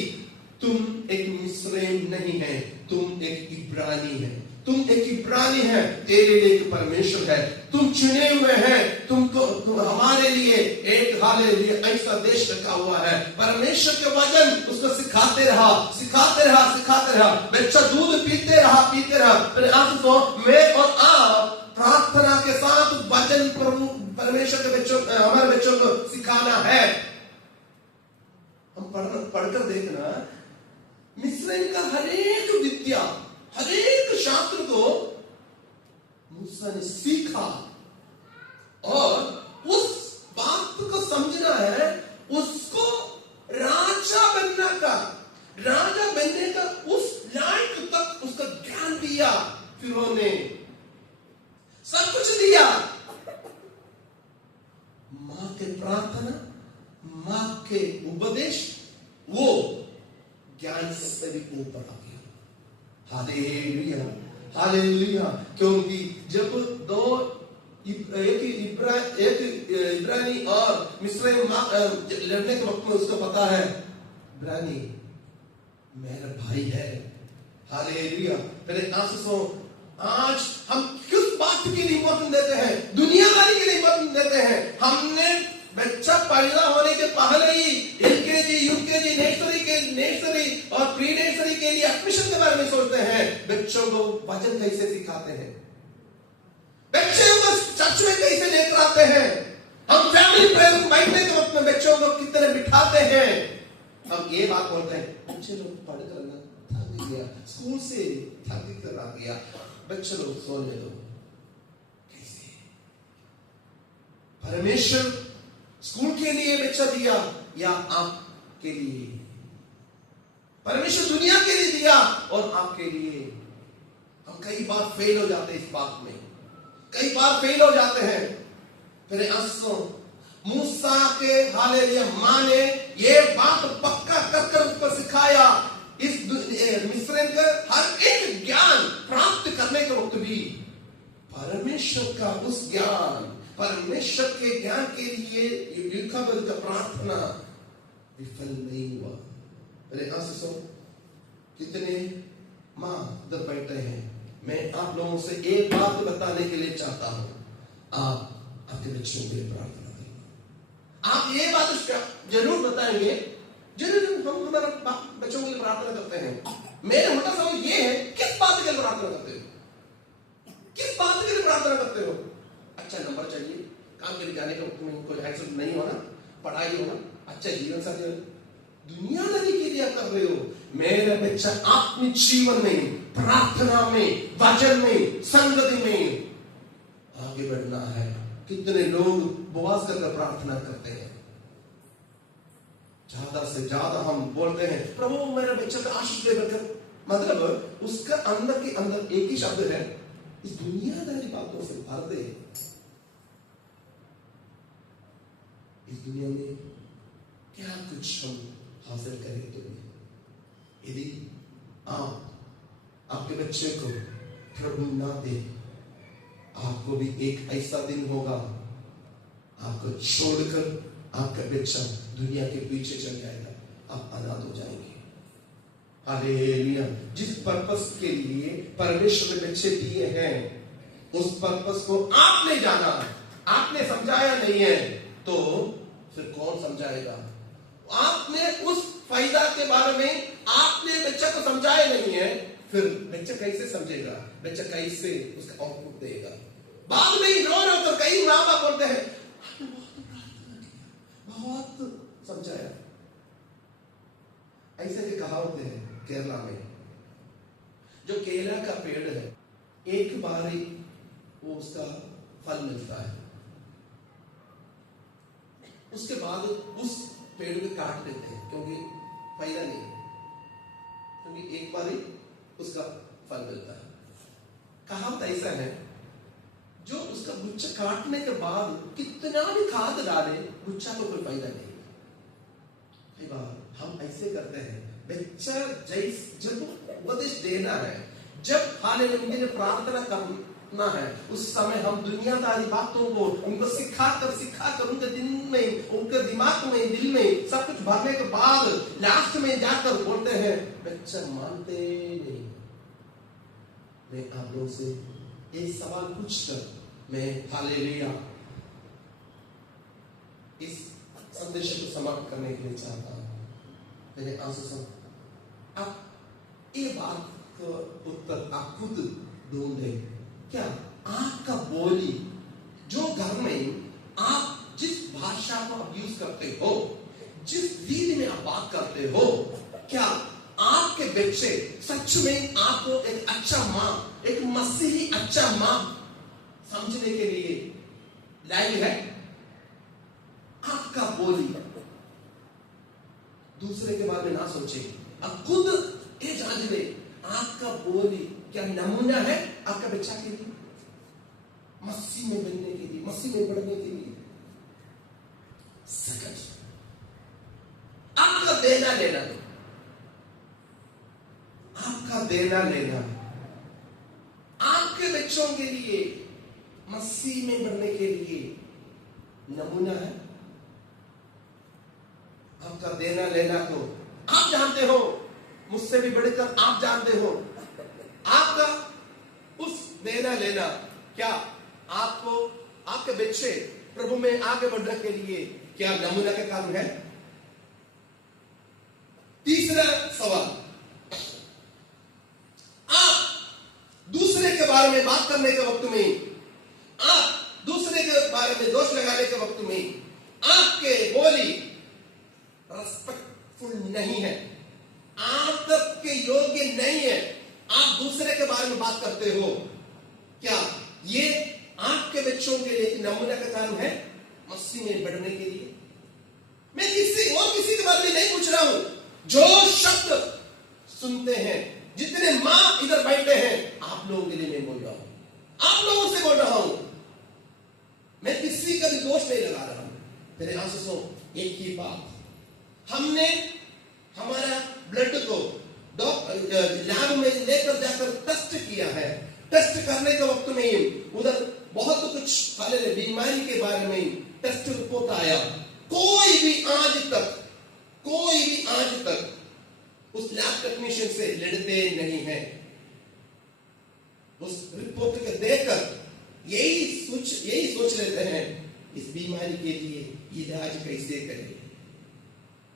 तुम एक मिस्रैम नहीं है, तुम एक इब्रानी है, तुम एक इब्रानी है, तेरे लिए एक परमेश्वर है, तुम चुने हुए हैं, तुम हमारे लिए एक हालेलुया ऐसा देश रखा हुआ है। परमेश्वर के वचन उसको सिखाते रहा, सिखाते रहा, सिखाते रहा। बच्चा दूध पीते रहा, पीते रहा। तो मैं और आप प्रार्थना के साथ वचन परमेश्वर के बच्चों, हमारे बच्चों को सिखाना है। हम पढ़कर देखना, मिस्रैम का हरेक विद्या, हरेक शास्त्र को मूसा ने सीखा, और उस बात को समझना है, उसको राजा बनने का उस लायक तक उसका ज्ञान दिया। फिर उन्होंने सब कुछ दिया। मां के प्रार्थना, मां के उपदेश, वो ज्ञान से भी ऊपर आ गया। Hallelujah, hallelujah. क्योंकि जब एक इब्रानी और मिस्रैम लड़ने के वक्त में उसको पता है इब्रानी मेरा भाई है। हालेलुया। पहले आंसू, आज हम किस बात के लिए इंपॉर्टेंस देते हैं? दुनियादारी के लिए इंपॉर्टेंस देते हैं। हमने बच्चा पैदा होने के पहले ही एलकेजी, यूकेजी, नर्सरी और प्री नर्सरी के लिए एडमिशन के बारे में सोचते हैं। बच्चों को वचन कैसे सिखाते हैं, बच्चों को चर्च में कैसे लेकर आते हैं, हम फैमिली प्रेयर में बैठने के वक्त में बच्चों को कितने बिठाते हैं। हम ये बात बोलते हैं, बच्चे लोग पढ़कर थक गया, स्कूल से थक कर आ गया, बच्चे लोग सोने दो। कैसे? परमेश्वर स्कूल के लिए बच्चा दिया या आपके लिए? परमेश्वर दुनिया के लिए दिया और आपके लिए। हम कई बार फेल हो जाते हैं इस बात में, कई बार फेल हो जाते हैं। फिर आंसू मूसा के हालेलुया मां ने ये बात पक्का कर उसको सिखाया। इस मिस्रैम का हर एक ज्ञान प्राप्त करने के वक्त भी परमेश्वर का उस ज्ञान, परमेश्वर के ज्ञान के लिए यूकाबद का प्रार्थना विफल नहीं हुआ। अरे आंसू कितने मां जब बैठे हैं, मैं आप लोगों से एक बात बताने के लिए चाहता हूं, आप अपने बच्चों के लिए प्रार्थना करें। आप ये बात जरूर बताएंगे, जरूर हम हमारे बच्चों के लिए प्रार्थना करते हैं। मेरा मोटा सवाल ये है, किस बात के लिए प्रार्थना करते हो? किस बात के लिए प्रार्थना करते हो? अच्छा नंबर चाहिए, काम के लिए जाने का कोई एक्सीडेंट नहीं होना, पढ़ाई होना, अच्छा जीवन साथी होना, दुनियादारी के लिए कर रहे हो। मेरा बच्चा अपने जीवन में, प्रार्थना में, वचन में, संगति में आगे बढ़ना है। कितने लोग उपवास कर प्रार्थना करते हैं। ज्यादा से ज्यादा हम बोलते हैं प्रभु मेरे बच्चे को आशीष दे बरकत, मतलब उसका अंदर के अंदर एक ही शब्द है, इस दुनियादारी बातों से भर दे। इस दुनिया में क्या कुछ हम हासिल करेंगे? यदि आप आपके बच्चे को प्रभु ना दे, आपको भी एक ऐसा दिन होगा आपको छोड़कर आपका बच्चा दुनिया के पीछे चल जाएगा, आप अनाथ हो जाएंगे। हालेलुया। जिस पर्पस के लिए परमेश्वर ने बच्चे दिए हैं, उस पर्पस को आपने जाना, आपने समझाया नहीं है, तो फिर कौन समझाएगा? आपने उस फायदा के बारे में आपने बच्चा को समझाया नहीं है, फिर बच्चा कैसे समझेगा? बच्चा कैसे उसका आउटपुट देगा? बाद में रो रो कर कई माँ बाप बोलते हैं आपने बहुत प्रार्थना किया, बहुत समझाया। ऐसे की कहावत है केरला में, जो केला का पेड़ है, एक बार ही वो उसका फल मिलता है, उसके बाद उस पेड़ को काट देते हैं क्योंकि फायदा नहीं, क्योंकि एक बार ही उसका फल मिलता है। कहावत ऐसा है, जो उसका गुच्छा काटने के बाद कितना भी खाद डाले, गुच्छा को कोई फायदा नहीं। कई बार हम ऐसे करते हैं, बच्चा जब उपदेश देना है, जब हालेलुया प्रार्थना करना है, उस समय हम दुनियादारी बातों को उनको सिखाकर उनके दिन में, उनके दिमाग में, दिल में सब कुछ भरने के बाद लास्ट में जाकर बोलते हैं बच्चा मानते नहीं। मैं आप लोगों से एक सवाल पूछकर मैं हालेलुया इस संदेश को समाप्त करने के लिए चाहता हूं। मेरे आंसू सुन, आप ये बात का उत्तर आप खुद ढूंढे। क्या आपका बोली, जो घर में आप जिस भाषा को आप यूज करते हो, जिस रीति में आप बात करते हो, क्या आपके बच्चे सच में आपको एक अच्छा माँ, एक मसीही अच्छा माँ समझने के लिए लायक है? आपका बोली दूसरे के बारे में ना सोचे, अब खुद ये जांच ले, आपका बोली क्या नमूना है आपका बच्चा के लिए, मसीह में बनने के लिए, मसीह में बढ़ने के लिए? सेकंड, आपका देना लेना, आपका देना लेना आपके बच्चों के लिए, मसीह में बढ़ने के लिए नमूना है? आपका देना लेना को आप जानते हो, मुझसे भी बढ़कर आप जानते हो, आपका उस देना लेना क्या आपको, आपके बच्चे प्रभु में आगे बढ़ने के लिए क्या नमूना का काम है? तीसरा सवाल, आप दूसरे के बारे में बात करने के वक्त में, आप दूसरे के बारे में दोष लगाने के वक्त में आपके बोली रेस्पेक्टफुल नहीं है, आपके योग्य नहीं है, आप दूसरे के बारे में बात करते हो, क्या ये आपके बच्चों के लिए एक नमूना का काम है मसीह में बढ़ने के लिए? मैं किसी के बारे में नहीं पूछ रहा हूं, जो शब्द सुनते हैं, जितने मां इधर बैठे हैं, आप लोगों के लिए मैं बोल रहा हूं, आप लोगों से बोल रहा हूं, मैं किसी का भी दोष नहीं लगा रहा हूं। मेरे आंसू सो एक ही बात, हमने हमारा ब्लड को लैब में लेकर जाकर टेस्ट किया है, टेस्ट करने के वक्त में उधर बहुत कुछ बीमारी के बारे में टेस्ट रिपोर्ट आया, कोई भी आज तक उस लैब टेक्नीशियन से लड़ते नहीं है। उस रिपोर्ट को देखकर यही सोच लेते हैं इस बीमारी के लिए इलाज कैसे करें।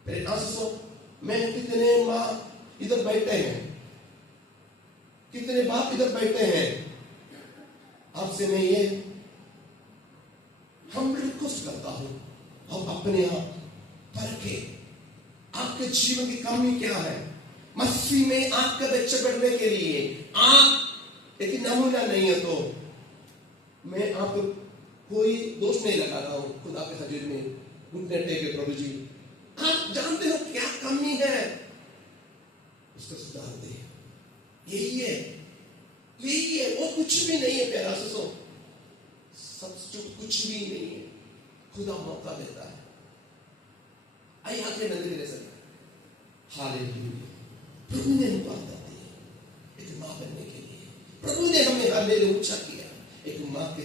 मेरे आंसू, मैं कितने माँ इधर बैठे हैं, कितने बाप इधर बैठे हैं, आपसे मैं ये हम रिक्वेस्ट करता हूं, हम अपने आप परखे, आपके जीवन की कमी क्या है, मसीह में आपका बच्चे बढ़ने के लिए आप एक नमूना नहीं है, तो मैं आप कोई दोष नहीं लगा रहा हूं, खुदा के हजूर में घुटने टेके, प्रभु जी आप जानते हो क्या कमी है, उसको सुधार दे। यही है, यही है, वो कुछ भी नहीं है प्यारा सुसो, सब्स्टिट्यूट कुछ भी नहीं है। खुदा मौका देता है। आइए आंखें बंद करें सब। हालेलुया। प्रभु ने हमको आदत दी एक मां बनने के लिए। प्रभु ने हमें हालेलुया ऊंचा किया एक मां के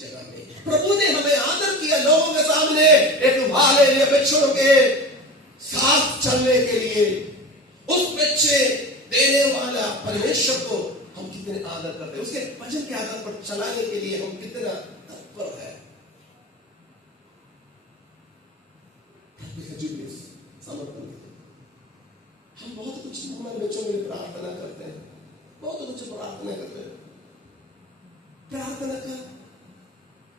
जगह में। प्रभु ने हमें आदर किया लोगों के सामने एक हालेलुया बच्चों के साथ चलने के लिए। उस बच्चे देने वाला परमेश्वर को हम कितने आदर करते हैं, उसके वचन के आधार पर चलाने के लिए हम कितना तत्पर है। समर्पण हम बहुत कुछ हमारे बच्चों के लिए प्रार्थना करते हैं, बहुत कुछ प्रार्थना करते हैं। प्रार्थना का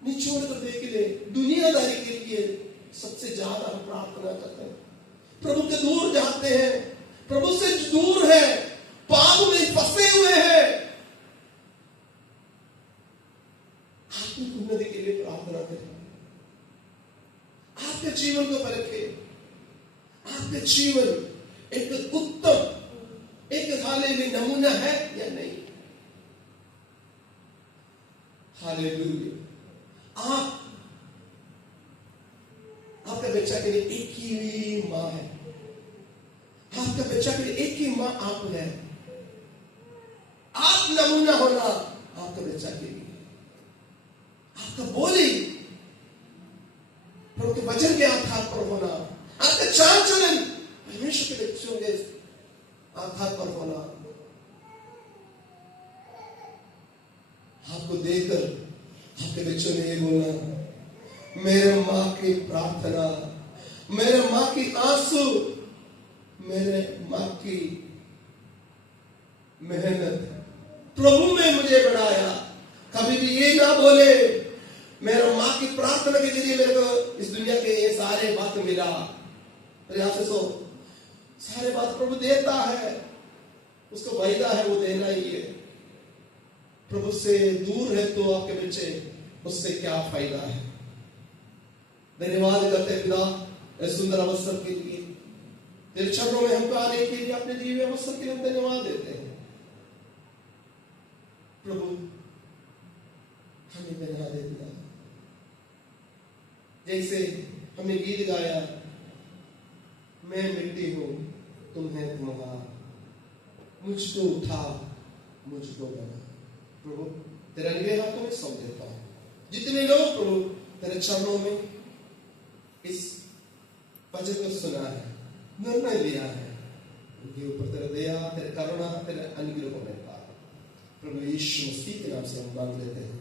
निचोड़ कर दे के लिए, दुनियादारी के लिए सबसे ज्यादा हम प्रार्थना करते हैं। प्रभु के दूर जाते हैं, प्रभु से दूर है, पाप में फंसे हुए हैं। आत्मिक उन्नति के लिए प्रार्थना करें। आपके जीवन को परखे, आपके जीवन एक उत्तम एक हालेलुया नमूना है या नहीं। हालेलुया। आपका बच्चा के लिए एक ही मां है, आपका बच्चा के लिए एक ही मां आप है। आप नमूना होना आपका बच्चा के लिए, आपका बोली प्रभु के वचन के आधार पर होना, आपका चाल चलन परमेश्वर के बच्चों के आधार पर होना। आपको देखकर आपके बच्चों ने ये बोलना, मेरे मां की प्रार्थना, मेरे मां की आंसू, मेरे मां की मेहनत प्रभु में मुझे बढ़ाया। कभी भी ये ना बोले मेरे मां की प्रार्थना के जरिए मेरे को इस दुनिया के ये सारे बात मिला। यहां से सो सारे बात प्रभु देता है, उसको वायदा है वो देना ही है। प्रभु से दूर है तो आपके बच्चे, उससे क्या फायदा है। धन्यवाद करते हैं पिता इस सुंदर अवसर के लिए, तेरे चरणों में हमको आने के लिए, अपने दिए हुए अवसर के लिए हम धन्यवाद देते हैं। प्रभु हमें बना दे पिता, जैसे हमने गीत गाया, मैं मिट्टी हूं तुम है तुम्हारा, मुझको उठा मुझको बना। प्रभु तेरे अनगे हाथों में सौंप देता हूं। जितने लोग प्रभु तेरे चरणों में इस वचन को सुना है, निर्णय लिया है, उनके ऊपर तेरा दया, तेरे करुणा, तेरे अनुग्रह को मिलता है। प्रभु यीशु मसीह के नाम से हम मांग लेते हैं।